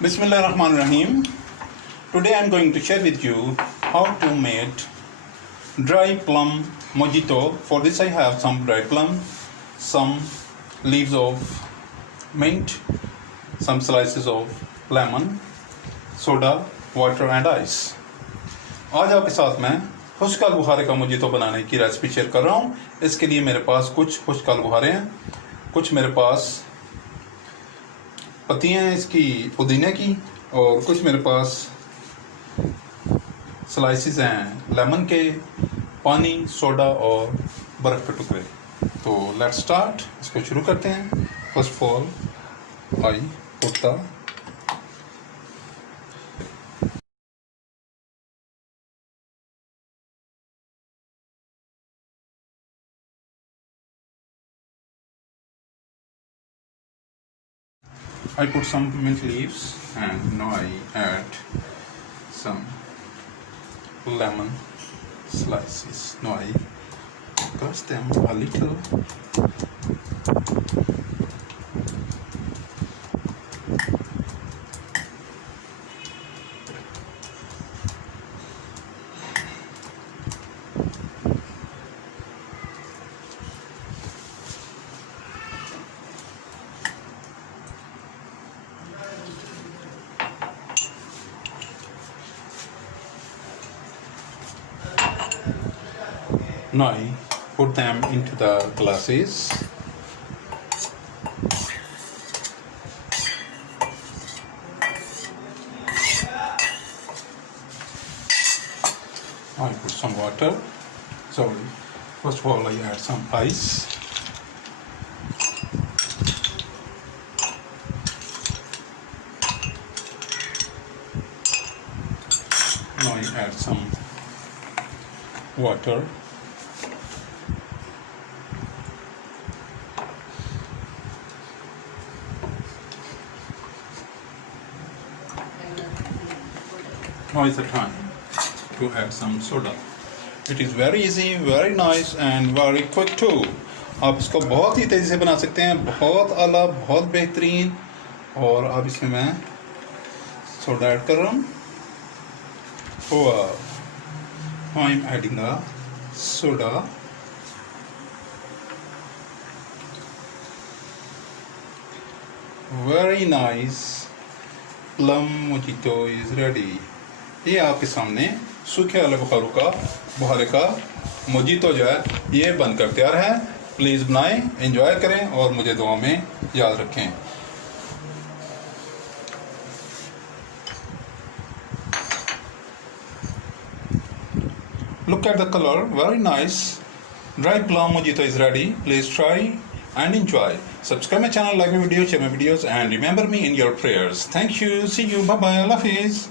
Bismillahirrahmanirrahim. Today I am going to share with you how to make dry plum mojito. For this I have some dry plum, some leaves of mint, some slices of lemon, soda, water and ice. आज आपके साथ मैं खुश्क बुखारे का mojito बनाने की recipe share कर रहा हूँ. इसके लिए मेरे पास कुछ खुश्क बुखारे हैं, कुछ मेरे पास पत्तियाँ हैं इसकी पुदीने की, और कुछ मेरे पास स्लाइसिस हैं लेमन के, पानी, सोडा और बर्फ़ के टुकड़े. तो लेट्स स्टार्ट. इसको शुरू करते हैं. First of all I put the I put some mint leaves and now I add some lemon slices. Now I crush them a little. Now I put them into the glasses. Now I put some water. Sorry. First of all, I add some ice. Now I add some water. Now is the time to add some soda. It is very easy, very nice and very quick too. आप इसको बहुत ही तेज़ी से बना सकते हैं, बहुत आला, बहुत बेहतरीन. और अब इसमें मैं सोडा ऐड कर रहा हूँ. Now I am adding the soda. Very nice plum mojito is ready. ये आपके सामने सूखे वाले बुखारे का मोजितो जो है ये बनकर तैयार है. प्लीज़ बनाएं, एंजॉय करें और मुझे दुआ में याद रखें. Look at the color, very nice. Dry plum mojito is ready. Please try and enjoy. Subscribe my channel, like my videos, share my videos and remember me in your prayers. Thank you. See you. Bye bye. Allah Hafiz.